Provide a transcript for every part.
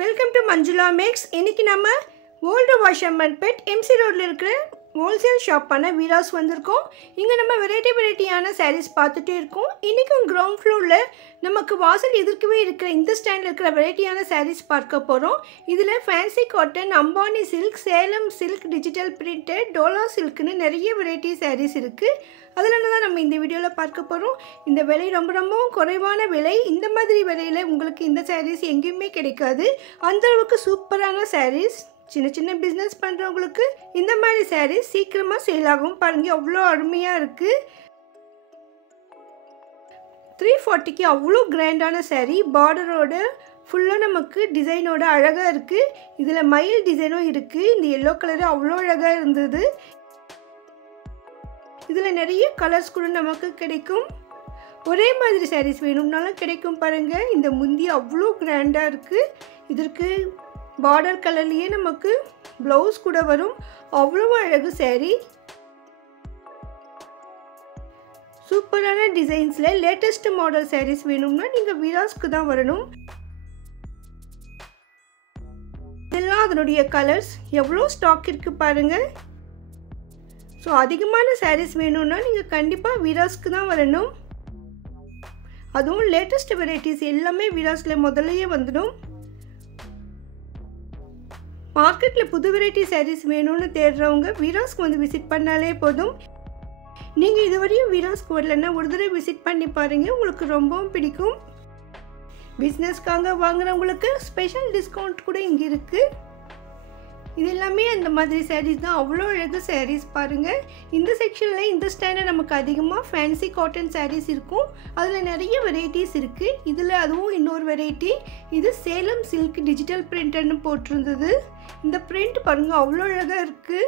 Welcome to Manjula maths. இன்றைக்கி நம்ம old washerman bed MC ரோடில் இருக்கிற ஹோல்சேல் ஷாப்பான வீராஸ் வந்திருக்கோம். இங்கே நம்ம வெரைட்டியான சாரீஸ் பார்த்துட்டே இருக்கோம். இன்றைக்கும் கிரவுண்ட் ஃப்ளோரில் நமக்கு வாசல் எதிர்க்கவே இருக்கிற இந்த ஸ்டாண்டில் இருக்கிற வெரைட்டியான சாரீஸ் பார்க்க போகிறோம். இதில் fancy cotton, Ambani silk, Salem silk, digital printed, டோலா சில்க்னு நிறைய வெரைட்டி சாரீஸ் இருக்குது. அதில் தான் நம்ம இந்த வீடியோவில் பார்க்க போகிறோம். இந்த விலை ரொம்ப குறைவான விலை. இந்த மாதிரி விலையில் உங்களுக்கு இந்த சாரீஸ் எங்கேயுமே கிடைக்காது. அந்தளவுக்கு சூப்பரான சாரீஸ். சின்ன பிஸ்னஸ் பண்ணுறவங்களுக்கு இந்த மாதிரி சாரீஸ் சீக்கிரமாக சேல் ஆகும். பாருங்கள், அவ்வளோ அருமையாக இருக்குது. 340க்கு அவ்வளோ கிராண்டான சாரீ. பார்டரோட ஃபுல்லாக நமக்கு டிசைனோட அழகாக இருக்குது. இதில் மயில் டிசைனும் இருக்குது. இந்த எல்லோ கலரு அவ்வளோ அழகாக இருந்தது. இதில் நிறைய கலர்ஸ் கூட நமக்கு கிடைக்கும். ஒரே மாதிரி சாரீஸ் வேணும்னாலும் கிடைக்கும். பாருங்கள், இந்த முந்தி அவ்வளோ கிராண்டாக இருக்குது. இதற்கு பார்டர் கலர்லேயே நமக்கு ப்ளவுஸ் கூட வரும். அவ்வளோ அழகு சாரீ. சூப்பரான டிசைன்ஸில் லேட்டஸ்ட் மாடல் சாரீஸ் வேணும்னா நீங்கள் வீராஸ்க்கு தான் வரணும். இதெல்லாம் அதனுடைய கலர்ஸ். எவ்வளோ ஸ்டாக் இருக்குது பாருங்கள். ஸோ அதிகமான சாரீஸ் வேணும்னா நீங்கள் கண்டிப்பாக வீராஸ்க்கு தான் வரணும். அதுவும் லேட்டஸ்ட் வெரைட்டிஸ் எல்லாமே வீராஸில் முதல்லையே வந்துடும். மார்க்கெட்டில் புது வெரைட்டி சாரீஸ் வேணும்னு தேடுறவங்க வீராஸ்க்கு வந்து விசிட் பண்ணாலே போதும். நீங்கள் இதுவரையும் வீராஸ்க்கு வரலன்னா ஒரு தடவை விசிட் பண்ணி பாருங்கள், உங்களுக்கு ரொம்பவும் பிடிக்கும். பிஸ்னஸ்க்காக வாங்குறவங்களுக்கு ஸ்பெஷல் டிஸ்கவுண்ட் கூட இங்கே இருக்குது. இது எல்லாமே அந்த மாதிரி சாரீஸ் தான். அவ்வளோ அழகு சாரீஸ் பாருங்கள். இந்த செக்ஷனில் இந்த ஸ்டாண்டில் நமக்கு அதிகமாக ஃபேன்சி காட்டன் சாரீஸ் இருக்கும். அதில் நிறைய வெரைட்டிஸ் இருக்குது. இதில் அதுவும் இன்னொரு வெரைட்டி. இது சேலம் சில்க் டிஜிட்டல் பிரிண்டட்னு போட்டிருந்தது. இந்த பிரிண்ட் பாருங்கள், அவ்வளோ அழகாக இருக்குது.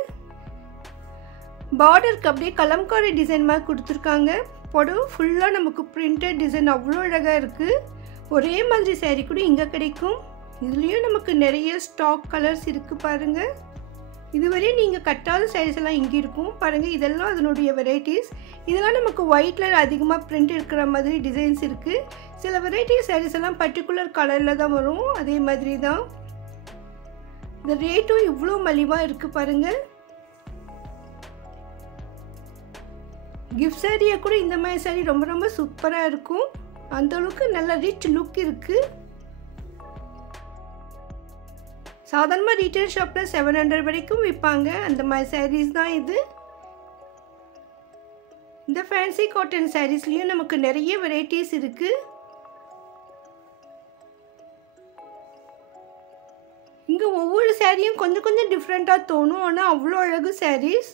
பார்டருக்கு அப்படியே கலம்காரி டிசைன் மாதிரி கொடுத்துருக்காங்க. புடவை ஃபுல்லாக நமக்கு பிரிண்டட் டிசைன் அவ்வளோ அழகாக இருக்குது. ஒரே மாதிரி சாரீ கூட இங்கே கிடைக்கும். இதுலேயும் நமக்கு நிறைய ஸ்டாக் கலர்ஸ் இருக்குது பாருங்கள். இதுவரை நீங்கள் கட்டாத சாரீஸ் எல்லாம் இங்கே இருக்கும் பாருங்கள். இதெல்லாம் அதனுடைய வெரைட்டிஸ். இதெல்லாம் நமக்கு ஒயிட்டில் அதிகமாக பிரிண்ட் இருக்கிற மாதிரி டிசைன்ஸ் இருக்குது. சில வெரைட்டி சாரீஸ் எல்லாம் பர்டிகுலர் கலரில் தான் வரும். அதே மாதிரி தான் இந்த ரேட்டும் இவ்வளோ மலிவாக இருக்குது பாருங்கள். கிஃப்ட் சாரியை கூட இந்த மாதிரி சாரீ ரொம்ப சூப்பராக இருக்கும். அந்தளவுக்கு நல்ல ரிச் லுக் இருக்குது. சாதாரணமாக ரீட்டைல் ஷாப்பில் 700 வரைக்கும் விற்பாங்க. அந்த மாதிரி சாரீஸ் தான் இது. இந்த ஃபேன்சி காட்டன் சாரீஸ்லேயும் நமக்கு நிறைய வெரைட்டிஸ் இருக்குது. இங்கே ஒவ்வொரு சாரியும் கொஞ்சம் டிஃப்ரெண்ட்டாக தோணும். ஆனால் அவ்வளோ அழகு சாரீஸ்.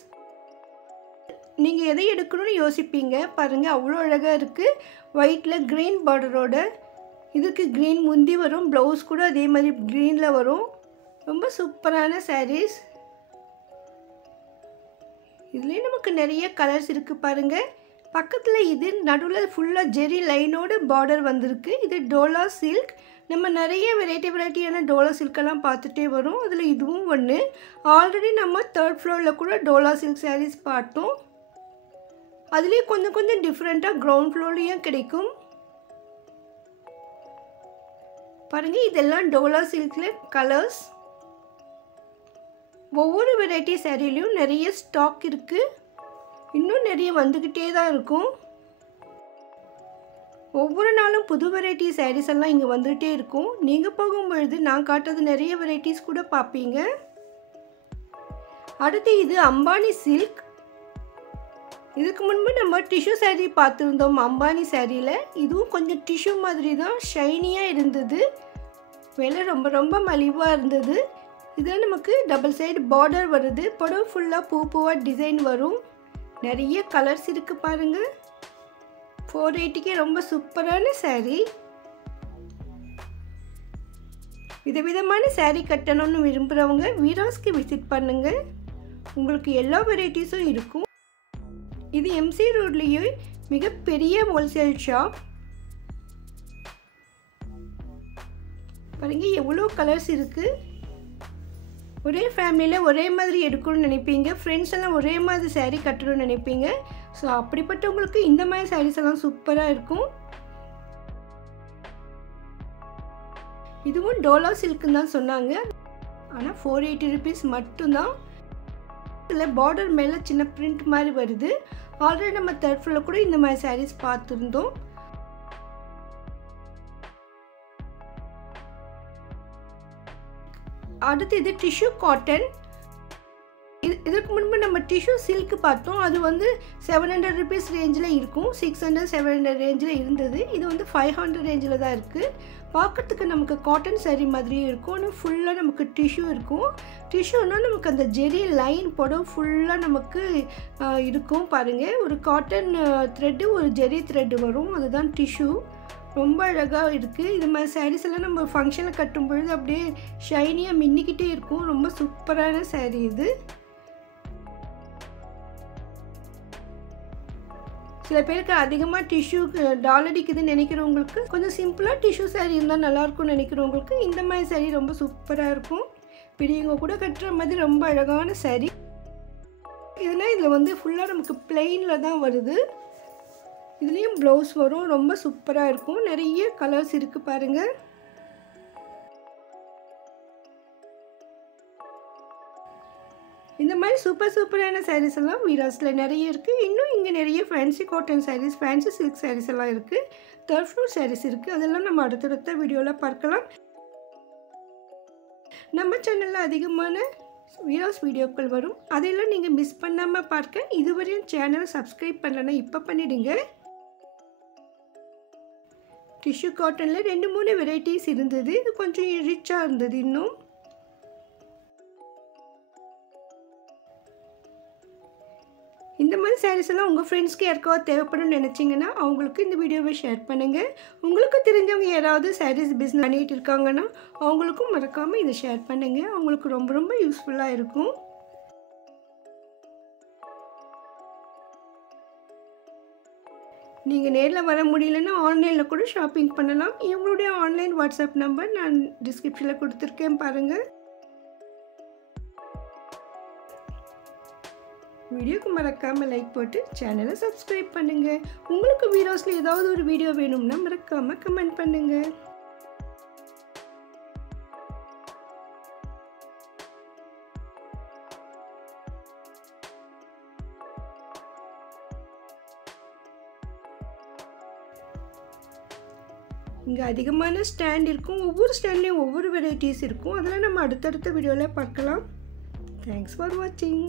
நீங்கள் எதை எடுக்கணும்னு யோசிப்பீங்க பாருங்கள். அவ்வளோ அழகாக இருக்குது. ஒயிட்டில் க்ரீன் பார்டரோட. இதுக்கு க்ரீன் முந்தி வரும். ப்ளவுஸ் கூட அதே மாதிரி க்ரீனில் வரும். ரொம்ப சூப்பரான சாரீஸ். இதுலேயே நமக்கு நிறைய கலர்ஸ் இருக்குது பாருங்கள். பக்கத்தில் இது நடுவில் ஃபுல்லாக ஜெரி லைனோட பார்டர் வந்திருக்கு. இது டோலா சில்க். நம்ம நிறைய வெரைட்டியான டோலா சில்கெல்லாம் பார்த்துட்டே வரும். அதில் இதுவும் ஒன்று. ஆல்ரெடி நம்ம 3rd ஃப்ளோரில் கூட டோலா சில்க் சாரீஸ் பார்த்தோம். அதுலேயே கொஞ்சம் டிஃப்ரெண்ட்டாக கிரவுண்ட் ஃப்ளோர்லேயும் கிடைக்கும் பாருங்கள். இதெல்லாம் டோலா சில்கில் கலர்ஸ். ஒவ்வொரு வெரைட்டி சாரிலையும் நிறைய ஸ்டாக் இருக்குது. இன்னும் நிறைய வந்துக்கிட்டே தான் இருக்கும். ஒவ்வொரு நாளும் புது வெரைட்டி சாரீஸ் எல்லாம் இங்கே வந்துகிட்டே இருக்கும். நீங்கள் போகும்பொழுது நான் காட்டுறது நிறைய வெரைட்டிஸ் கூட பார்ப்பீங்க. அடுத்து இது அம்பானி சில்க். இதுக்கு முன்பு நம்ம டிஷ்யூ சாரீ பார்த்துருந்தோம் அம்பானி சாரியில். இதுவும் கொஞ்சம் டிஷ்யூ மாதிரி தான், ஷைனியாக இருந்தது. விலை ரொம்ப மலிவாக இருந்தது. இதில் நமக்கு டபுள் சைடு பார்டர் வருது. புடவை ஃபுல்லாக பூவாக டிசைன் வரும். நிறைய கலர்ஸ் இருக்குது பாருங்கள். 480க்கு ரொம்ப சூப்பரான சாரீ. விதவிதமான சாரீ கட்டணும்னு விரும்புகிறவங்க வீராஸ்க்கு விசிட் பண்ணுங்கள். உங்களுக்கு எல்லா வெரைட்டிஸும் இருக்கும். இது எம்சி ரோட்லேயே மிகப்பெரிய ஹோல்சேல் ஷாப். பாருங்கள், எவ்வளோ கலர்ஸ் இருக்குது. ஒரே ஃபேமிலியில் ஒரே மாதிரி எடுக்கணும்னு நினைப்பீங்க. ஃப்ரெண்ட்ஸ் எல்லாம் ஒரே மாதிரி சாரீ கட்டணும்னு நினைப்பீங்க. ஸோ அப்படிப்பட்டவங்களுக்கு இந்த மாதிரி சாரீஸ் எல்லாம் சூப்பராக இருக்கும். இதுவும் டோலா சில்க்குன்னு தான் சொன்னாங்க. ஆனால் 480 rupees மட்டும்தான். இதில் பார்டர் மேலே சின்ன பிரிண்ட் மாதிரி வருது. ஆல்ரெடி நம்ம தேர்ட் ஃப்ளோரில் கூட இந்த மாதிரி சாரீஸ் பார்த்துருந்தோம். அடுத்து இது டிஷ்யூ காட்டன். இதுக்கு முன்பு நம்ம டிஷ்யூ சில்க் பார்த்தோம். அது வந்து 700 rupees ரேஞ்சில் இருக்கும். 600-700 ரேஞ்சில் இருந்தது. இது வந்து 500 ரேஞ்சில் தான் இருக்குது. பார்க்கறதுக்கு நமக்கு காட்டன் சாரீ மாதிரியே இருக்கும். ஆனால் ஃபுல்லாக நமக்கு டிஷ்யூ இருக்கும். டிஷ்யூனா நமக்கு அந்த ஜெரி லைன் புடவை ஃபுல்லாக நமக்கு இருக்கும். பாருங்கள், ஒரு காட்டன் த்ரெட்டு ஒரு ஜெரி த்ரெட்டு வரும். அதுதான் டிஷ்யூ. ரொம்ப அழகாக இருக்குது. இது மாதிரி சாரீஸ் எல்லாம் நம்ம ஃபங்க்ஷனில் கட்டும் பொழுது அப்படியே ஷைனியாக மின்னிக்கிட்டே இருக்கும். ரொம்ப சூப்பரான சாரீ இது. சில பேருக்கு அதிகமாக டிஷ்யூ டால் அடிக்குதுன்னு நினைக்கிறவங்களுக்கு, கொஞ்சம் சிம்பிளாக டிஷ்யூ சாரீ இருந்தால் நல்லாயிருக்கும்னு நினைக்கிறவங்களுக்கு இந்த மாதிரி சாரீ ரொம்ப சூப்பராக இருக்கும். பெரியவங்க கூட கட்டுற மாதிரி ரொம்ப அழகான சாரீ. இதனால் இதில் வந்து ஃபுல்லாக நமக்கு பிளெயினில் தான் வருது. இதுலேயும் ப்ளவுஸ் வரும். ரொம்ப சூப்பராக இருக்கும். நிறைய கலர்ஸ் இருக்குது பாருங்கள். இந்த மாதிரி சூப்பரான சாரீஸ் எல்லாம் வீராஸில் நிறைய இருக்குது. இன்னும் இங்கே நிறைய fancy cotton saris, fancy silk saris எல்லாம் இருக்குது. தேர்ட் ஃப்ளோர் சாரீஸ் இருக்குது. அதெல்லாம் நம்ம அடுத்தடுத்த வீடியோவில் பார்க்கலாம். நம்ம சேனலில் அதிகமான வீராஸ் வீடியோக்கள் வரும். அதெல்லாம் நீங்கள் மிஸ் பண்ணாமல் பார்க்க இதுவரையும் சேனலை சப்ஸ்கிரைப் பண்ணலன்னா இப்போ பண்ணிவிடுங்க. டிஷ்யூ காட்டனில் 2-3 வெரைட்டிஸ் இருந்தது. இது கொஞ்சம் ரிச்சாக இருந்தது. இன்னும் இந்த மாதிரி சாரீஸ் எல்லாம் உங்கள் ஃப்ரெண்ட்ஸ்க்கு யாருக்காவது தேவைப்படும்னு நினச்சிங்கன்னா அவங்களுக்கு இந்த வீடியோவை ஷேர் பண்ணுங்கள். உங்களுக்கு தெரிஞ்சவங்க யாராவது சாரீஸ் பிஸ்னஸ் பண்ணிகிட்டு இருக்காங்கன்னா அவங்களுக்கும் மறக்காமல் இதை ஷேர் பண்ணுங்கள். அவங்களுக்கு ரொம்ப யூஸ்ஃபுல்லாக இருக்கும். நீங்கள் நேரில் வர முடியலன்னா ஆன்லைனில் கூட ஷாப்பிங் பண்ணலாம். இவங்களுடைய ஆன்லைன் வாட்ஸ்அப் நம்பர் நான் டிஸ்கிரிப்ஷனில் கொடுத்துருக்கேன் பாருங்கள். வீடியோக்கு மறக்காமல் லைக் போட்டு சேனலை சப்ஸ்கிரைப் பண்ணுங்கள். உங்களுக்கு வீடியோஸில் ஏதாவது ஒரு வீடியோ வேணும்னா மறக்காமல் கமெண்ட் பண்ணுங்கள். இங்கே அதிகமான ஸ்டாண்ட் இருக்கும். ஒவ்வொரு ஸ்டாண்ட்லேயும் ஒவ்வொரு வெரைட்டிஸ் இருக்கும். அதெல்லாம் நம்ம அடுத்தடுத்த வீடியோவில் பார்க்கலாம். தேங்க்ஸ் ஃபார் வாட்சிங்.